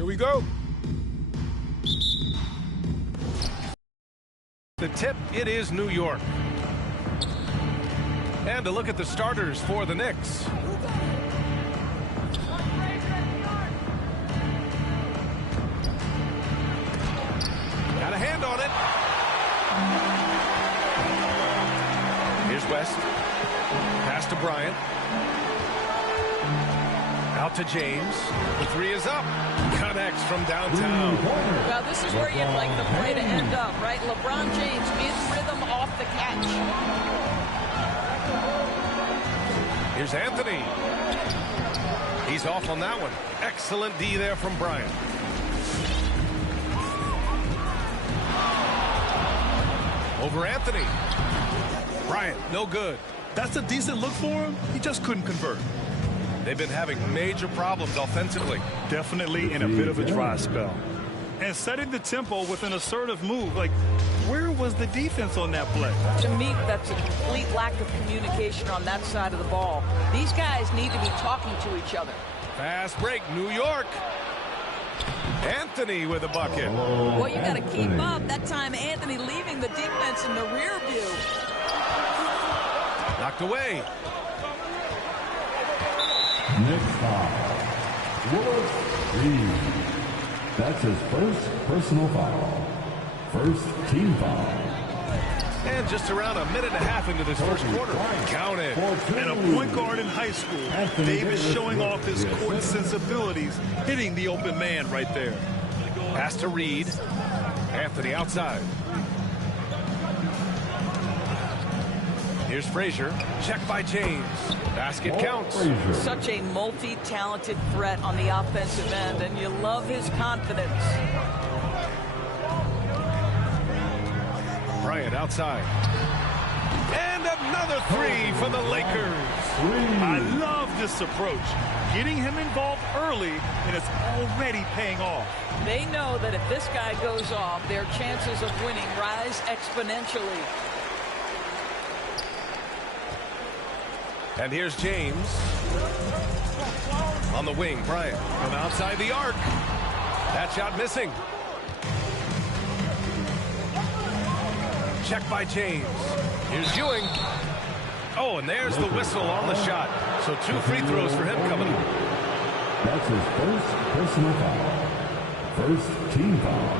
Here we go. The tip, it is New York. And a look at the starters for the Knicks. Got a hand on it. Here's West. Pass to Bryant. Out to James. The three is up. Connects from downtown. Well, this is where you'd like the play to end up, right? LeBron James in rhythm off the catch. Here's Anthony. He's off on that one. Excellent D there from Bryant. Over Anthony. Bryant, no good. That's a decent look for him. He just couldn't convert. They've been having major problems offensively. Definitely in a bit of a dry spell. And setting the tempo with an assertive move. Like, where was the defense on that play? To me, that's a complete lack of communication on that side of the ball. These guys need to be talking to each other. Fast break, New York. Anthony with a bucket. Well, you got to keep up. That time, Anthony leaving the defense in the rear view. Knocked away. Next foul. Willis Reed. That's his first personal foul. First team foul. And just around a minute and a half into this first quarter. Counted. And a point guard in high school, Davis showing off his court sensibilities, hitting the open man right there. Pass to Reed. Anthony outside. Here's Frazier. Check by James. Basket counts. Such a multi-talented threat on the offensive end, and you love his confidence. Bryant outside. And another three for the Lakers. I love this approach. Getting him involved early, and it's already paying off. They know that if this guy goes off, their chances of winning rise exponentially. And here's James. On the wing, Bryant from outside the arc. That shot missing. Check by James. Here's Ewing. Oh, and there's the whistle on the shot. So 2 free throws for him coming up. That's his first personal foul. First team foul.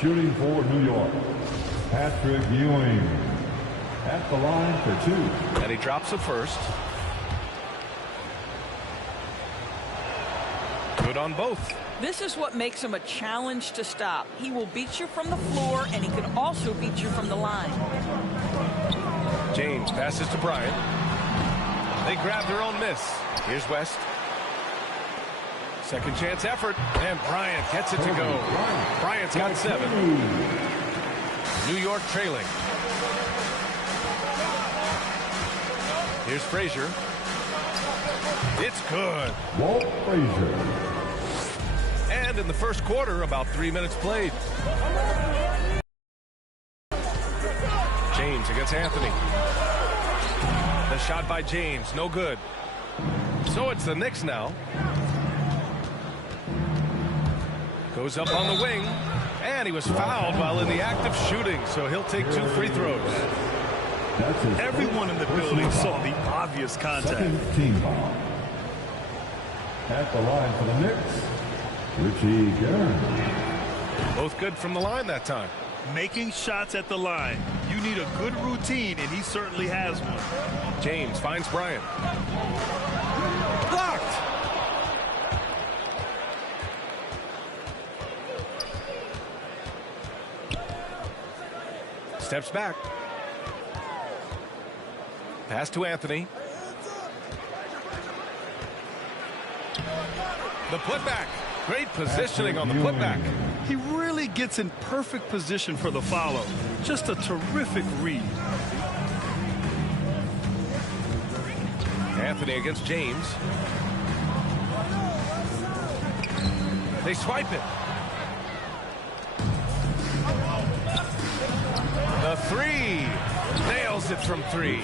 Shooting for New York, Patrick Ewing. At the line for 2. And he drops it first. Good on both. This is what makes him a challenge to stop. He will beat you from the floor, and he can also beat you from the line. James passes to Bryant. They grab their own miss. Here's West. Second chance effort, and Bryant gets it to go. Bryant's got 7. New York trailing. Here's Frazier. It's good. Walt Frazier. And in the first quarter, about 3 minutes played. James against Anthony. The shot by James, no good. So it's the Knicks now. Goes up on the wing, and he was fouled while in the act of shooting, so he'll take 2 free throws. Everyone in the building saw the obvious contact. Second team foul. At the line for the Knicks, Richie Guerin. Both good from the line that time. Making shots at the line. You need a good routine, and he certainly has one. James finds Bryant. Blocked! Steps back. Pass to Anthony. The putback. Great positioning on the putback. He really gets in perfect position for the follow. Just a terrific read. Anthony against James. They swipe it. The 3. Nails it from 3.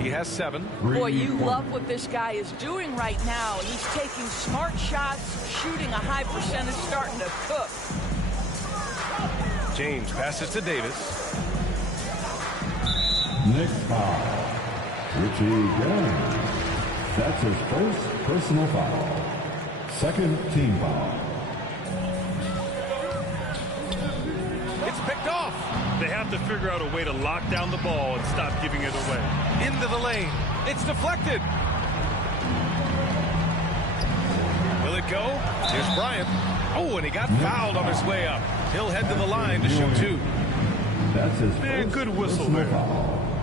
He has 7. Boy, you love what this guy is doing right now. He's taking smart shots, shooting a high percentage, starting to cook. James passes to Davis. Knicks foul. Richie Garland. That's his first personal foul. Second team foul. It's picked off. They have to figure out a way to lock down the ball and stop giving it away. Into the lane. It's deflected. Will it go? Here's Bryant. Oh, and he got fouled on his way up. He'll head to the line to shoot 2. That's his Man, good whistle there.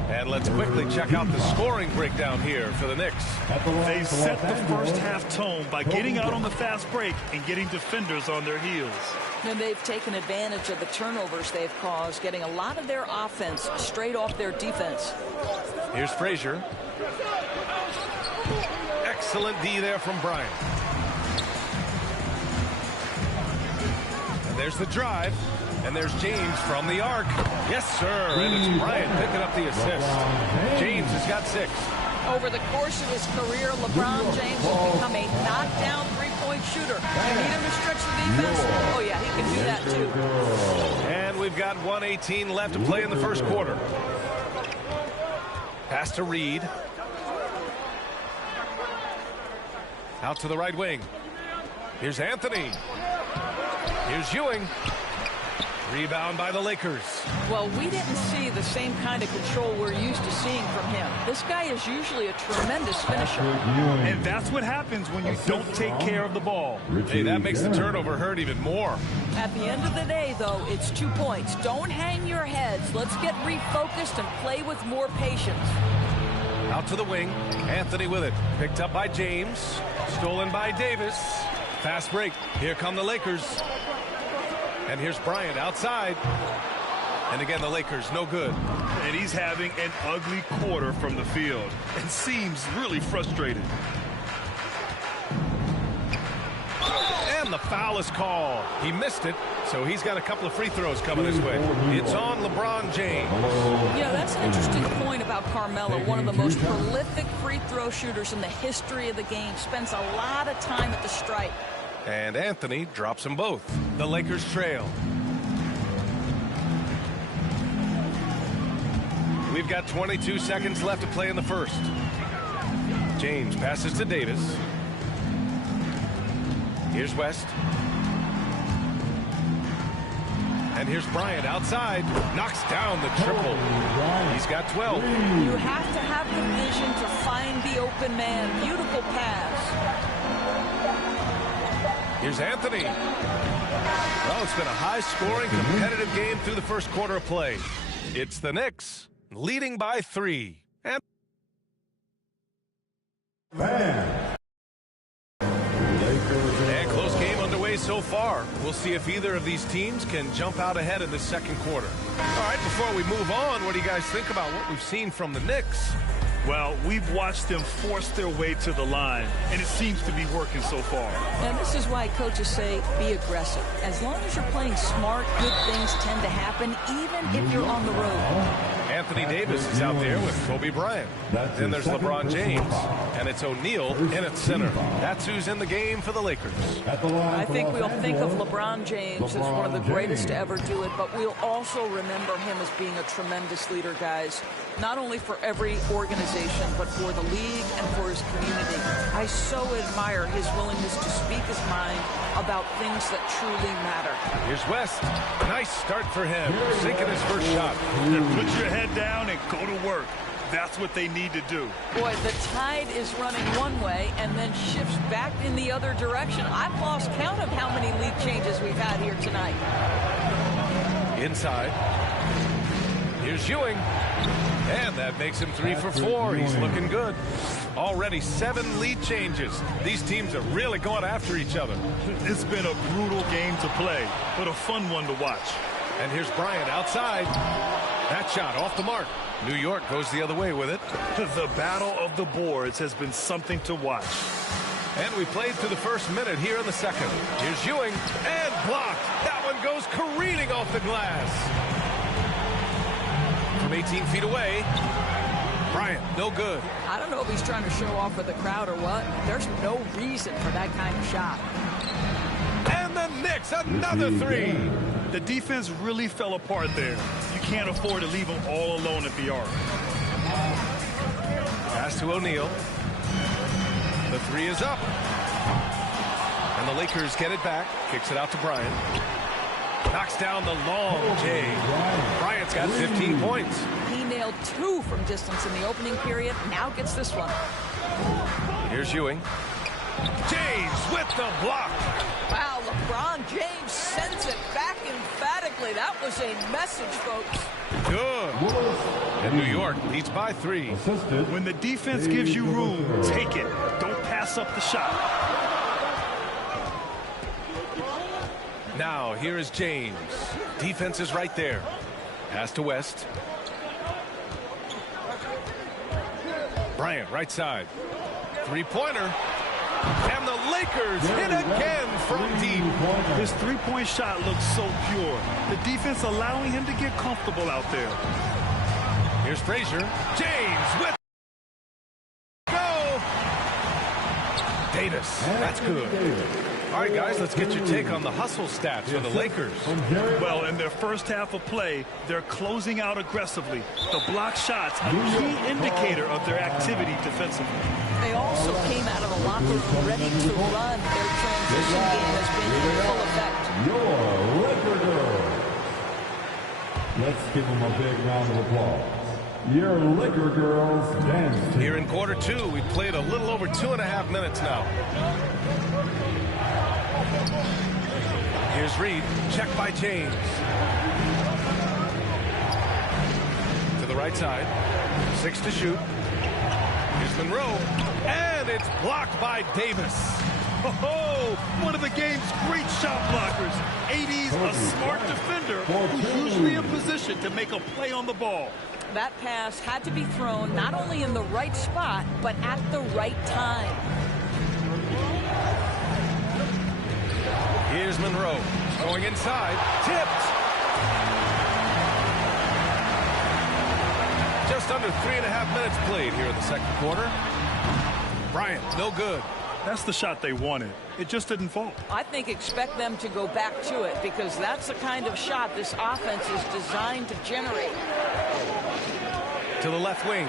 And let's quickly check out the scoring breakdown here for the Knicks. They set the first half tone by getting out on the fast break and getting defenders on their heels. And they've taken advantage of the turnovers they've caused, getting a lot of their offense straight off their defense. Here's Frazier. Excellent D there from Bryant. And there's the drive. And there's James from the arc. Yes, sir. And it's Bryant picking up the assist. James has got 6. Over the course of his career, LeBron James has become a knockdown three-point shooter. You need him to stretch the defense? Oh, yeah, he can do that, too. And we've got 1:18 left to play in the first quarter. Pass to Reed. Out to the right wing. Here's Anthony. Here's Ewing. Rebound by the Lakers. Well, we didn't see the same kind of control we're used to seeing from him. This guy is usually a tremendous finisher. And that's what happens when you don't take care of the ball. Hey, that makes the turnover hurt even more. At the end of the day, though, it's 2 points. Don't hang your heads. Let's get refocused and play with more patience. Out to the wing. Anthony with it. Picked up by James. Stolen by Davis. Fast break. Here come the Lakers. And here's Bryant outside. And again, the Lakers, no good. And he's having an ugly quarter from the field and seems really frustrated. And the foul is called. He missed it, so he's got a couple of free throws coming his way. It's on LeBron James. Yeah, that's an interesting point about Carmelo, one of the most prolific free throw shooters in the history of the game. Spends a lot of time at the stripe. And Anthony drops them both. The Lakers trail. We've got 22 seconds left to play in the first. James passes to Davis. Here's West. And here's Bryant outside. Knocks down the triple. He's got 12. You have to have the vision to find the open man. Beautiful pass. Here's Anthony. Well, it's been a high-scoring, competitive game through the first quarter of play. It's the Knicks leading by 3. And close game underway so far. We'll see if either of these teams can jump out ahead in this second quarter. All right, before we move on, what do you guys think about what we've seen from the Knicks? Well, we've watched them force their way to the line, and it seems to be working so far. And this is why coaches say be aggressive. As long as you're playing smart, good things tend to happen, even if you're on the road. Anthony Davis is out there with Kobe Bryant. Then there's LeBron James, and it's O'Neal in at center. That's who's in the game for the Lakers. I think we'll think of LeBron James as one of the greatest to ever do it, but we'll also remember him as being a tremendous leader, guys. Not only for every organization, but for the league and for his community. I so admire his willingness to speak his mind about things that truly matter. Here's West. Nice start for him. Sinking his first shot. Put your head down and go to work. That's what they need to do. Boy, the tide is running one way and then shifts back in the other direction. I've lost count of how many lead changes we've had here tonight. Inside. Here's Ewing. And that makes him 3 for 4. He's looking good. Already 7 lead changes. These teams are really going after each other. It's been a brutal game to play, but a fun one to watch. And here's Bryant outside. That shot off the mark. New York goes the other way with it. The battle of the boards has been something to watch. And we played through the first minute here in the second. Here's Ewing. And blocked. That one goes careening off the glass. from 18 feet away. Bryant, no good. I don't know if he's trying to show off for the crowd or what. There's no reason for that kind of shot. And the Knicks, another three. The defense really fell apart there. You can't afford to leave them all alone at the arc. Pass to O'Neal. The three is up. And the Lakers get it back. Kicks it out to Bryant. Knocks down the long J. Bryant's got 15 points. He nailed 2 from distance in the opening period. Now gets this one. Here's Ewing. James with the block. Wow, LeBron James sends it back emphatically. That was a message, folks. Good. And New York leads by 3. When the defense gives you room, take it. Don't pass up the shot. Now, here is James. Defense is right there. Pass to West. Bryant, right side. Three-pointer. And the Lakers hit again from deep. His three-point shot looks so pure. The defense allowing him to get comfortable out there. Here's Frazier. James with go. Davis. That's good. All right, guys, let's get your take on the hustle stats for the Lakers. Well, in their first half of play, they're closing out aggressively. The block shots, a key indicator of their activity defensively. They also came out of the locker room ready to run. Their transition game has been in full effect. Your Laker girls. Let's give them a big round of applause. Your Laker girls dance team. Here in quarter 2, we played a little over 2.5 minutes now. Here's Reed. Check by James. To the right side. 6 to shoot. Here's Monroe. And it's blocked by Davis. Oh, one of the game's great shot blockers. AD's a smart defender who's usually in position to make a play on the ball. That pass had to be thrown not only in the right spot, but at the right time. Here's Monroe. Going inside. Tipped. Just under 3.5 minutes played here in the second quarter. Bryant, no good. That's the shot they wanted. It just didn't fall. I think expect them to go back to it because that's the kind of shot this offense is designed to generate. To the left wing.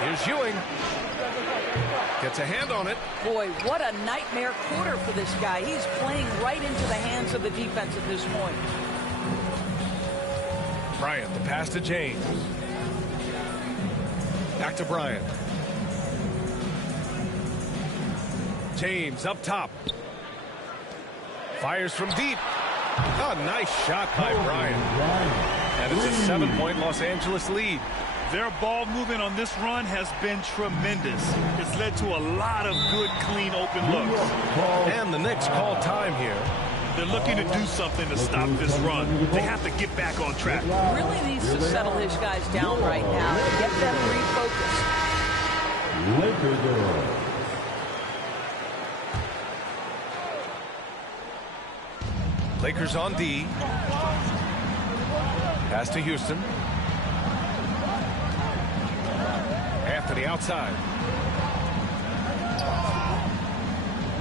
Here's Ewing. Gets a hand on it. Boy, what a nightmare quarter for this guy. He's playing right into the hands of the defense at this point. Bryant, the pass to James. Back to Bryant. James up top. Fires from deep. Oh, nice shot by Bryant. And it's a 7-point Los Angeles lead. Their ball movement on this run has been tremendous. It's led to a lot of good, clean, open looks. And the Knicks call time here. They're looking to do something to stop this run. They have to get back on track. Really needs to settle his guys down right now and get them refocused. Laker girls. Lakers on D. Pass to Houston. Anthony outside.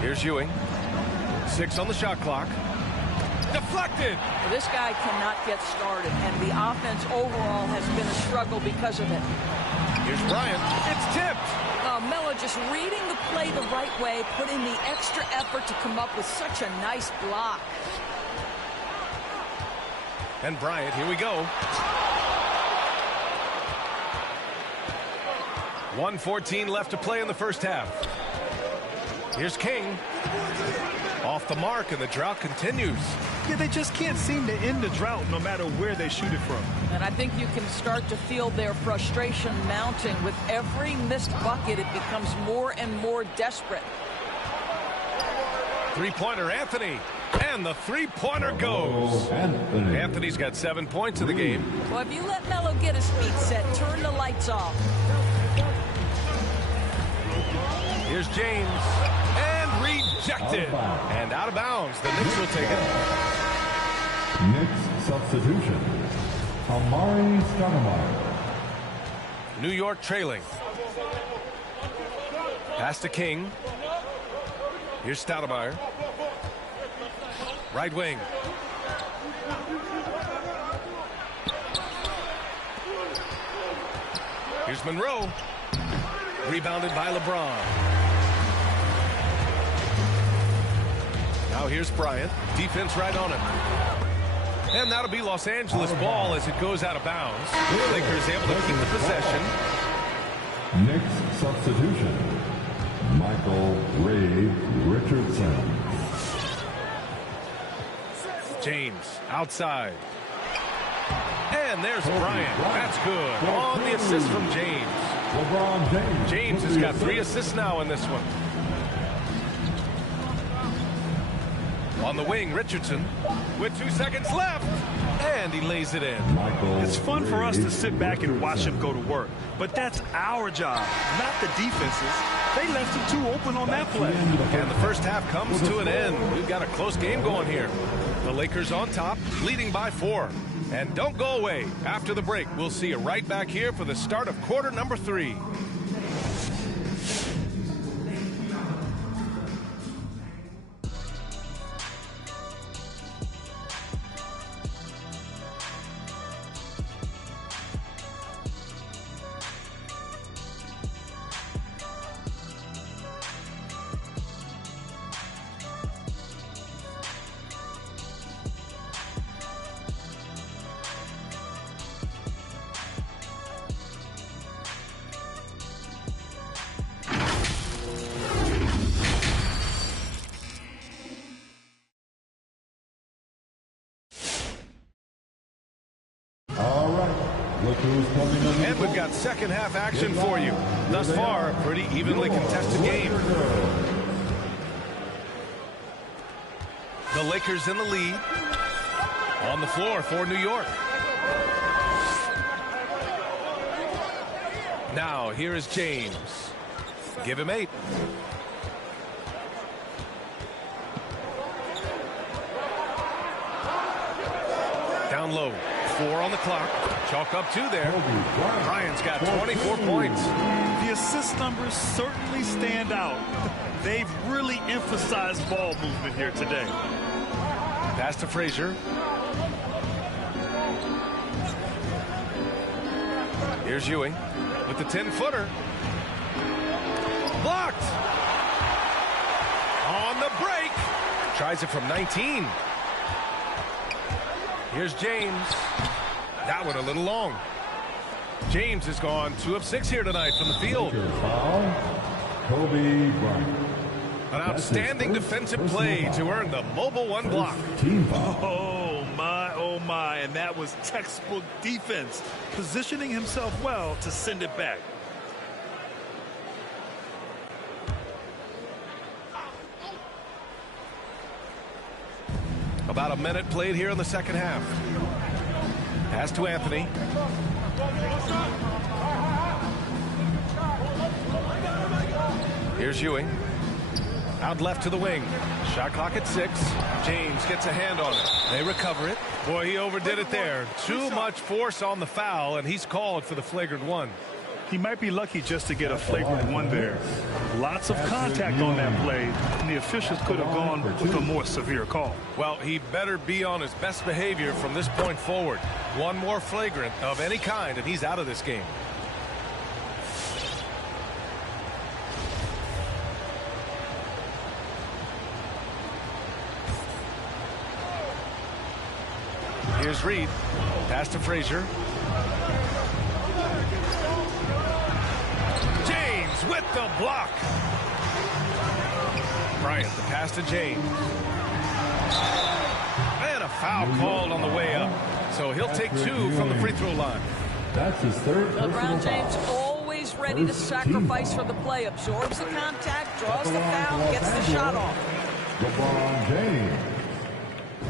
Here's Ewing. 6 on the shot clock. Deflected. Well, this guy cannot get started, and the offense overall has been a struggle because of it. Here's Bryant. It's tipped. Melo just reading the play the right way, putting the extra effort to come up with such a nice block. And Bryant, here we go. 1:14 left to play in the first half. Here's King. Off the mark, and the drought continues. Yeah, they just can't seem to end the drought no matter where they shoot it from. And I think you can start to feel their frustration mounting. With every missed bucket, it becomes more and more desperate. Three-pointer, Anthony. And the three-pointer goes. Anthony's got 7 points in the game. Well, if you let Melo get his feet set, turn the lights off. Here's James. And rejected. And out of bounds. The Knicks will take it. Knicks substitution. Amari Stoudemire. New York trailing. Pass to King. Here's Stoudemire. Right wing. Here's Monroe. Rebounded by LeBron. Now here's Bryant. Defense right on him. And that'll be Los Angeles ball as it goes out of bounds. Lakers able to keep the possession. Knicks substitution. Michael Ray Richardson. James outside. And there's Bryant. That's good. On the assist from James. LeBron James. James has got 3 assists now in this one. On the wing, Richardson with 2 seconds left. And he lays it in. It's fun for us to sit back and watch him go to work. But that's our job, not the defense's. They left him too open on that play. And the first half comes to an end. We've got a close game going here. The Lakers on top, leading by 4. And don't go away. After the break, we'll see you right back here for the start of quarter number 3. And we've got second half action for you. Thus far, a pretty evenly contested game. The Lakers in the lead. On the floor for New York. Now, here is James. Give him 8. Down low. 4 on the clock. Chalk up 2 there. Bryant's got 24 points. The assist numbers certainly stand out. They've really emphasized ball movement here today. Pass to Frazier. Here's Ewing with the 10-footer. Blocked. On the break. Tries it from 19. Here's James. That one a little long. James has gone 2 of 6 here tonight from the field. Kobe Bryant. An outstanding defensive play to earn the mobile 1 block. Oh my, and that was textbook defense, positioning himself well to send it back. About a minute played here in the second half. Pass to Anthony. Here's Ewing. Out left to the wing. Shot clock at 6. James gets a hand on it. They recover it. Boy, he overdid it there. Too much force on the foul, and he's called for the flagrant 1. He might be lucky just to get a flagrant 1 there. Lots of contact on that play, and the officials could have gone with a more severe call. Well, he better be on his best behavior from this point forward. 1 more flagrant of any kind, and he's out of this game. Here's Reed. Pass to Frazier. James with the block. Bryant, the pass to James. And a foul called on the way up. So he'll take 2 from the free throw line. That's his 3rd. LeBron James always ready to sacrifice for the play. Absorbs the contact, draws the foul, gets the shot off. LeBron James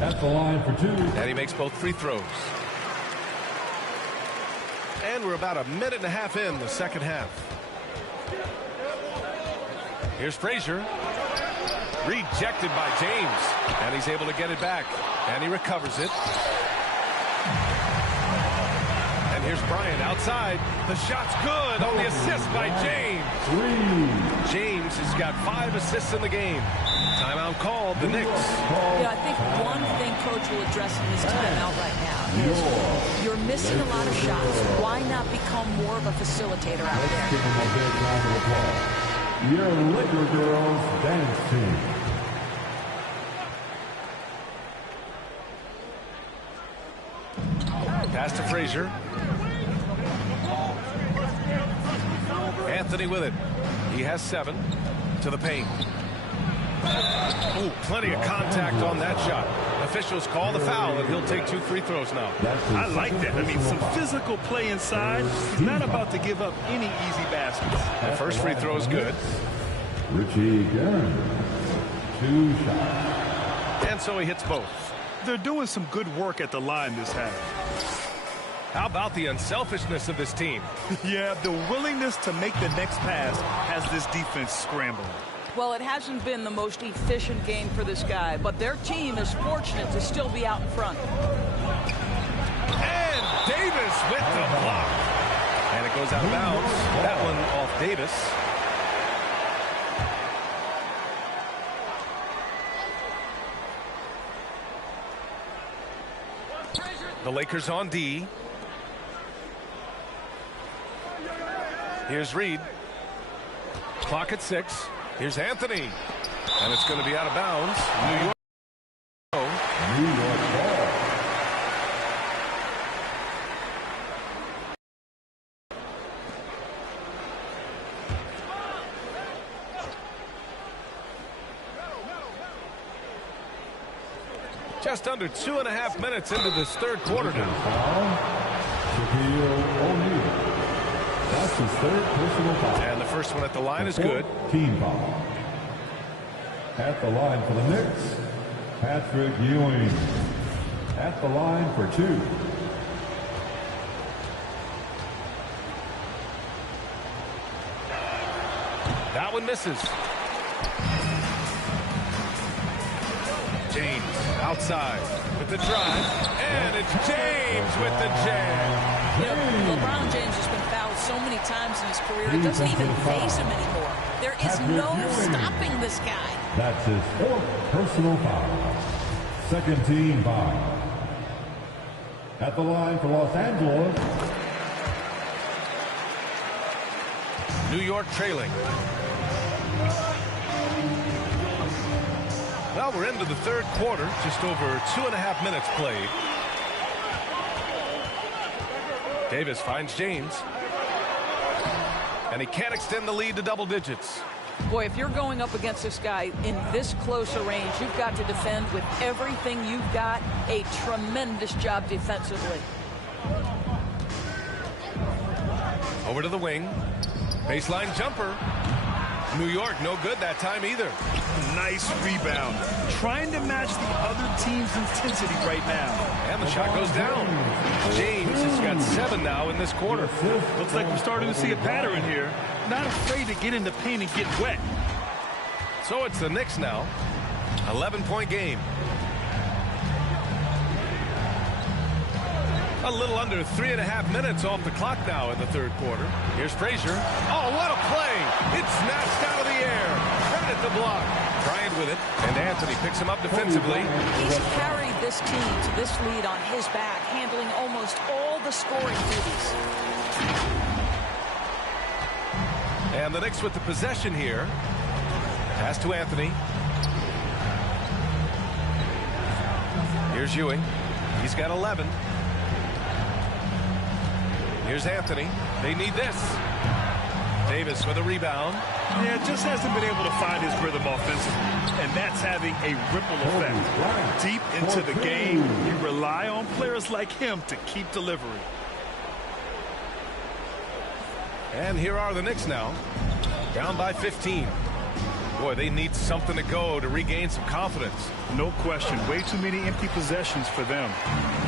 at the line for 2. And he makes both free throws. And we're about a minute and a half in the second half. Here's Frazier. Rejected by James. And he's able to get it back. And he recovers it. Bryant outside. The shot's good on the assist by James. James has got 5 assists in the game. Timeout called, the Knicks. Yeah, I think one thing Coach will address in this timeout right now is you're missing a lot of shots. Why not become more of a facilitator out there? Give them a big round of applause. Your Liquor Girls dance team. Pass to Frazier. Anthony with it. He has 7 to the paint. Ooh, plenty of contact on that shot. Officials call the foul, and he'll take 2 free throws now. I like that. I mean, some physical play inside. He's not about to give up any easy baskets. The first free throw is good. Richie Guerin, 2 shots. And so he hits both. They're doing some good work at the line this half. How about the unselfishness of this team? Yeah, the willingness to make the next pass has this defense scrambling. Well, it hasn't been the most efficient game for this guy, but their team is fortunate to still be out in front. And Davis with the block. And it goes out of bounds. That one off Davis. The Lakers on D. Here's Reed. Clock at 6. Here's Anthony. And it's going to be out of bounds. New York. New York ball. Just under 2.5 minutes into this third quarter now. Shaquille O'Neal. That's his 3rd personal foul. And the first one at the line is good. Team foul. At the line for the Knicks, Patrick Ewing. At the line for 2. That one misses. James outside with the drive. And it's James with the jam. You know, LeBron James has been fouled so many times in his career, it doesn't even faze him anymore. There is no stopping this guy. That's his 4th personal foul. 2nd team foul. At the line for Los Angeles, New York trailing. Well, we're into the third quarter, just over 2.5 minutes played. Davis finds James. And he can't extend the lead to double digits. Boy, if you're going up against this guy in this close a range, you've got to defend with everything you've got. A tremendous job defensively. Over to the wing. Baseline jumper. New York, no good that time either. Nice rebound. Trying to match the other team's intensity right now. And the shot goes down. James has got 7 now in this quarter. Looks like we're starting to see a pattern here. Not afraid to get in the paint and get wet. So it's the Knicks now. 11-point game. A little under 3.5 minutes off the clock now in the third quarter. Here's Frazier. Oh, what a play. It's snatched out of the air. Right at the block. Bryant with it. And Anthony picks him up defensively. He's carried this team to this lead on his back, handling almost all the scoring duties. And the Knicks with the possession here. Pass to Anthony. Here's Ewing. He's got 11. Here's Anthony. They need this. Davis with a rebound. Yeah, just hasn't been able to find his rhythm offensively. And that's having a ripple effect. Deep into the game, you rely on players like him to keep delivering. And here are the Knicks now. Down by 15. Boy, they need something to go to regain some confidence. No question. Way too many empty possessions for them.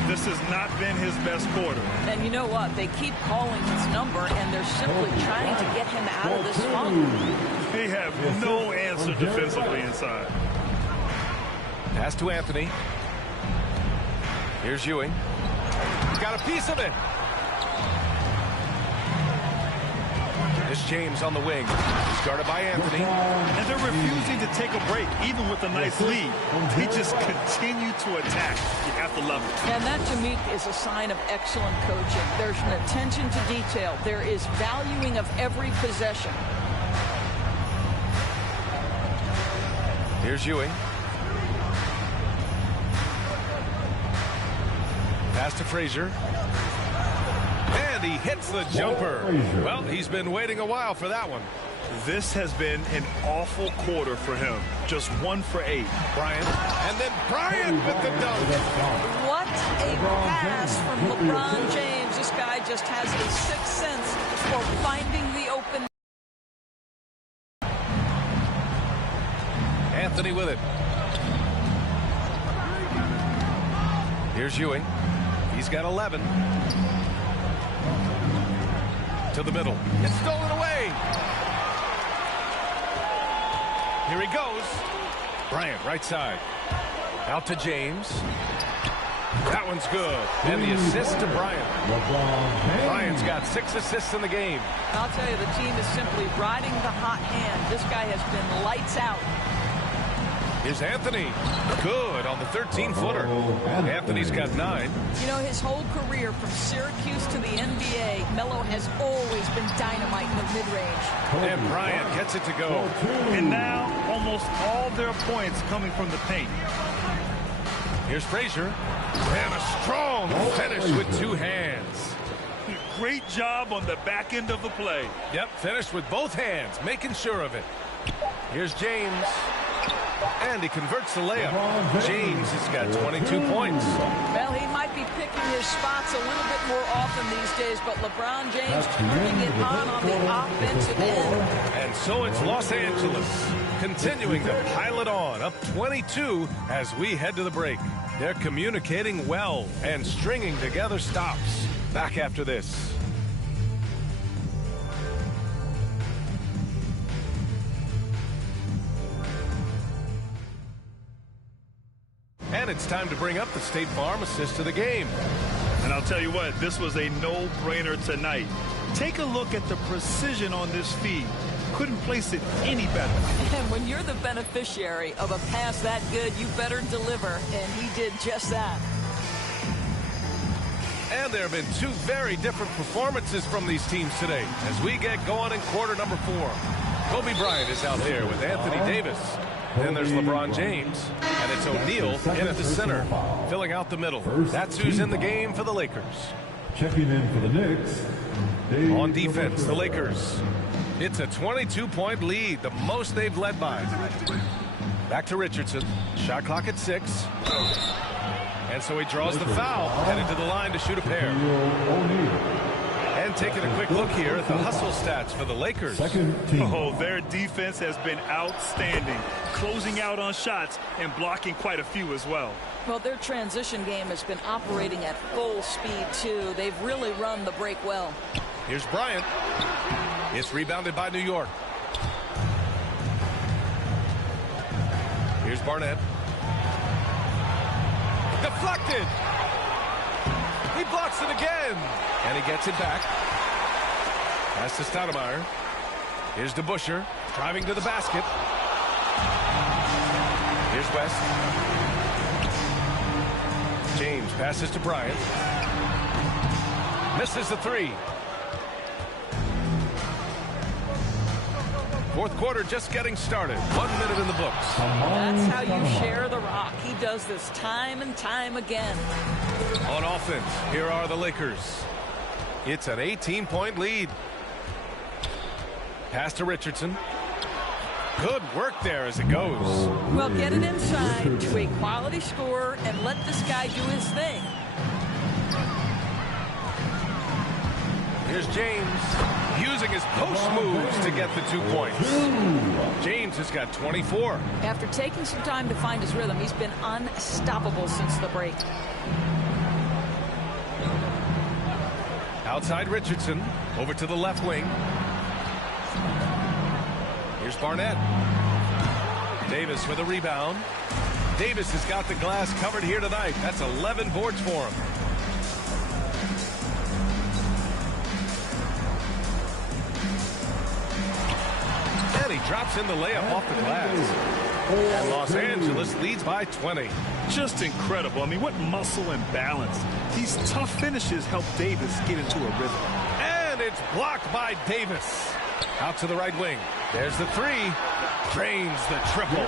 This has not been his best quarter. And you know what? They keep calling his number, and they're simply trying to get him out of this funk. They have no answer defensively inside. Pass to Anthony. Here's Ewing. He's got a piece of it. It's James on the wing. He's guarded by Anthony. And they're refusing to take a break, even with a nice lead. They just continue to attack. You have to love it. And that, to me, is a sign of excellent coaching. There's an attention to detail. There is valuing of every possession. Here's Ewing. Pass to Frazier. And he hits the jumper. Well, he's been waiting a while for that one. This has been an awful quarter for him. Just 1 for 8. Bryant. And then Bryant with the dunk. What a pass from LeBron James. This guy just has a sixth sense for finding the open. Anthony with it. Here's Ewing. He's got 11. To the middle. It's stolen away. Here he goes. Bryant, right side. Out to James. That one's good. And the assist to Bryant. Bryant's got 6 assists in the game. I'll tell you, the team is simply riding the hot hand. This guy has been lights out. Here's Anthony. Good on the 13-footer. Anthony's got 9. You know, his whole career from Syracuse to the NBA, Melo has always been dynamite in the mid-range. And Bryant gets it to go. And now, almost all their points coming from the paint. Here's Frazier. And a strong finish with 2 hands. Great job on the back end of the play. Yep, finished with both hands, making sure of it. Here's James. And he converts the layup. James has got 22 points. Well, he might be picking his spots a little bit more often these days, but LeBron James turning it on the offensive end. And so it's Los Angeles continuing to pile it on, up 22 as we head to the break. They're communicating well and stringing together stops. Back after this. And it's time to bring up the State Farm assist to the game. And I'll tell you what, this was a no-brainer tonight. Take a look at the precision on this feed. Couldn't place it any better. And when you're the beneficiary of a pass that good, you better deliver, and he did just that. And there have been 2 very different performances from these teams today as we get going in quarter number 4. Kobe Bryant is out there with Anthony Davis. Then there's LeBron James, and it's O'Neal in at the center, filling out the middle. That's who's in the game for the Lakers. Checking in for the Knicks. On defense, the Lakers. It's a 22-point lead, the most they've led by. Back to Richardson. Shot clock at 6. And so he draws the foul, headed to the line to shoot a pair. And taking a quick look here at the hustle stats for the Lakers. Oh, their defense has been outstanding, closing out on shots and blocking quite a few as well. Well, their transition game has been operating at full speed, too. They've really run the break well. Here's Bryant. It's rebounded by New York. Here's Barnett. Deflected. He blocks it again. And he gets it back. Pass to Stoudemire. Here's DeBusschere driving to the basket. Here's West. James passes to Bryant. Misses the 3. Fourth quarter just getting started. 1 minute in the books. That's how you share the rock. He does this time and time again. On offense, here are the Lakers. It's an 18-point lead. Pass to Richardson. Good work there as it goes. Well, get it inside to a quality scorer and let this guy do his thing. Here's James using his post moves to get the 2 points. James has got 24. After taking some time to find his rhythm, he's been unstoppable since the break. Outside Richardson, over to the left wing. Here's Barnett. Davis with a rebound. Davis has got the glass covered here tonight. That's 11 boards for him. he drops in the layup off the glass. And Los Angeles leads by 20. Just incredible. I mean, what muscle and balance. These tough finishes help Davis get into a rhythm. And it's blocked by Davis. Out to the right wing. There's the three. Drains the triple.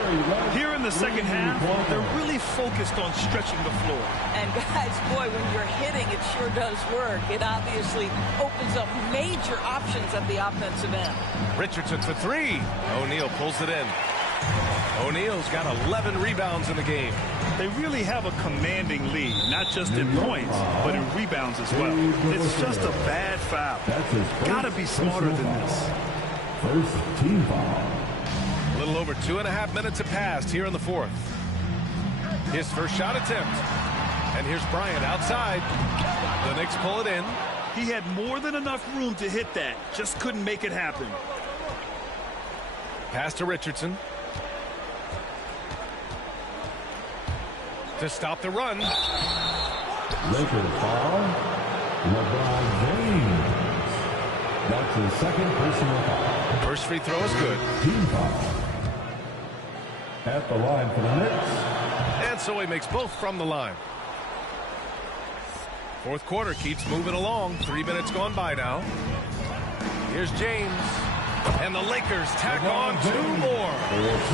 Here in the second half, they're really focused on stretching the floor. And guys, boy, when you're hitting, it sure does work. It obviously opens up major options at the offensive end. Richardson for three. O'Neal pulls it in. O'Neal's got 11 rebounds in the game. They really have a commanding lead, not just in points, but in rebounds as well. It's just a bad foul. Gotta be smarter than this. First team foul. A little over 2.5 minutes have passed here in the fourth. His first shot attempt. And here's Bryant outside. The Knicks pull it in. He had more than enough room to hit that. Just couldn't make it happen. Pass to Richardson. To stop the run. Lakers foul. LeBron James. That's his second personal foul. First free throw is good. Team foul. At the line for the Knicks. And so he makes both from the line. Fourth quarter keeps moving along. 3 minutes gone by now. Here's James. And the Lakers tack on 2 more.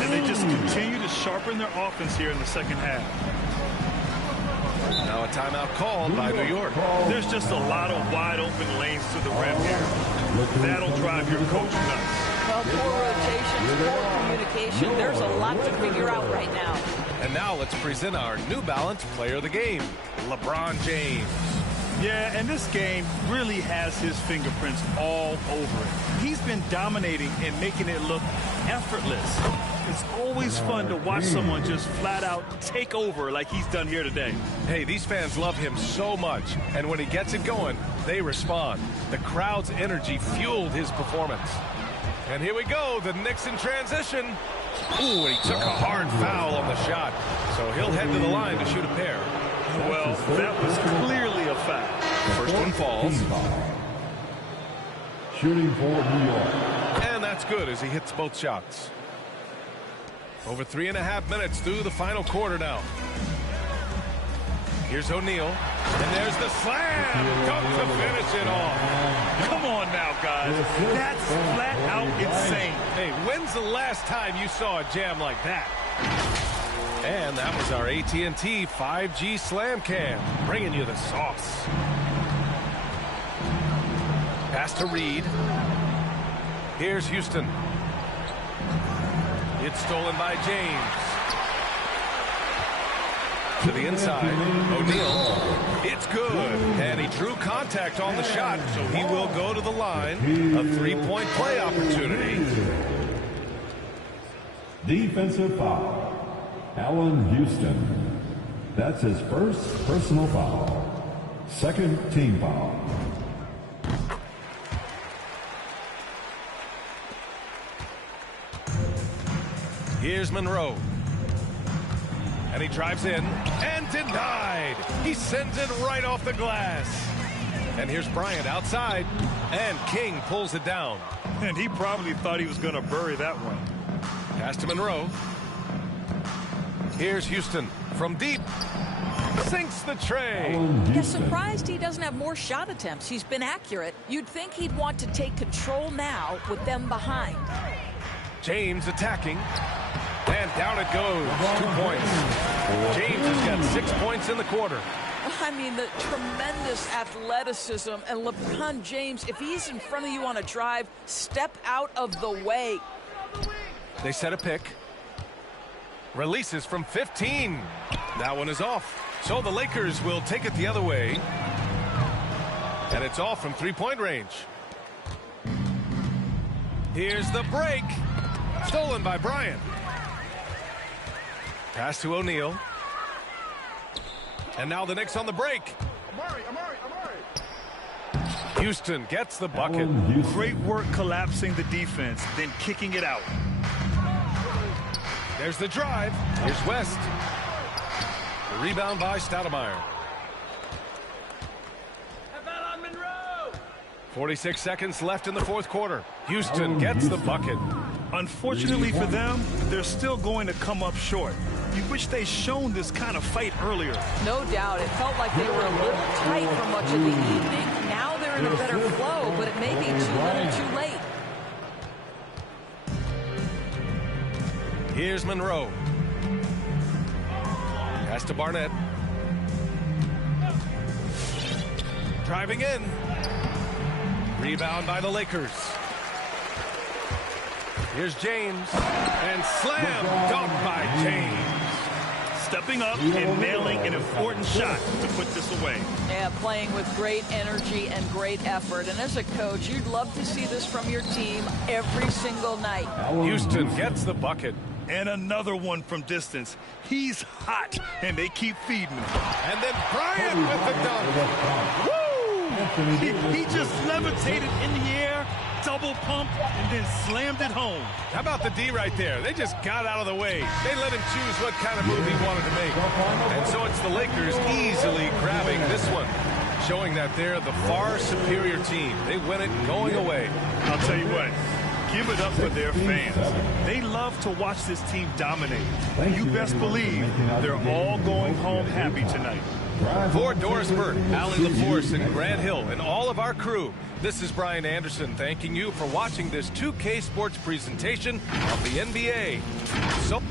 And they just continue to sharpen their offense here in the second half. Now a timeout called by New York. There's just a lot of wide open lanes to the rim here. That'll drive your coach nuts. Well, poor rotations, poor communication. There's a lot to figure out right now. And now let's present our New Balance player of the game, LeBron James. Yeah, and this game really has his fingerprints all over it. He's been dominating and making it look effortless. It's always fun to watch someone just flat out take over like he's done here today. Hey, these fans love him so much, and when he gets it going, they respond. The crowd's energy fueled his performance. And here we go, the Knicks in transition. Ooh, and he took a hard foul on the shot, so he'll head to the line to shoot a pair. Well, that was clearly a foul. First one falls. Shooting for New York. And that's good as he hits both shots. Over 3.5 minutes through the final quarter now. Here's O'Neal. And there's the slam. Dunk to finish it off. Come on now, guys. That's flat out insane. Hey, when's the last time you saw a jam like that? And that was our AT&T 5G Slam Cam, bringing you the sauce. Pass to Reed. Here's Houston. It's stolen by James. To the inside, O'Neal. It's good. And he drew contact on the shot, so he will go to the line. A 3-point play opportunity. Defensive foul. Allen Houston. That's his first personal foul. Second team foul. Here's Monroe. And he drives in and denied. He sends it right off the glass. And here's Bryant outside. And King pulls it down. And he probably thought he was going to bury that one. Pass to Monroe. Here's Houston from deep. Sinks the tray. Yeah, surprised he doesn't have more shot attempts. He's been accurate. You'd think he'd want to take control now with them behind. James attacking. And down it goes. 2 points. James has got 6 points in the quarter. I mean, the tremendous athleticism. And LeBron James, if he's in front of you on a drive, step out of the way. They set a pick. Releases from 15. That one is off. So the Lakers will take it the other way. And it's off from 3-point range. Here's the break. Stolen by Bryant. Pass to O'Neal. And now the Knicks on the break. Houston gets the bucket. Great work collapsing the defense, then kicking it out. There's the drive. Here's West. The rebound by Stoudemire. 46 seconds left in the fourth quarter. Houston gets the bucket. Unfortunately for them, they're still going to come up short. You wish they'd shown this kind of fight earlier. No doubt. It felt like they were a little tight for much of the evening. Now they're in a better flow, but it may be too little too late. Here's Monroe. Pass to Barnett. Driving in. Rebound by the Lakers. Here's James. And slam dunk by James. Stepping up and nailing an important shot to put this away. Yeah, playing with great energy and great effort. And as a coach, you'd love to see this from your team every single night. Houston gets the bucket. And another one from distance. He's hot, and they keep feeding him. And then Bryant with the dunk. Woo! He just levitated in the air, double pumped, and then slammed it home. How about the D right there? They just got out of the way. They let him choose what kind of move he wanted to make. And so it's the Lakers easily grabbing this one, showing that they're the far superior team. They win it going away. I'll tell you what. Give it up for their fans. They love to watch this team dominate. You best believe they're all going home happy tonight. For Doris Burke, Allie LaForce, and Grant Hill, and all of our crew, this is Brian Anderson thanking you for watching this 2K Sports presentation of the NBA. So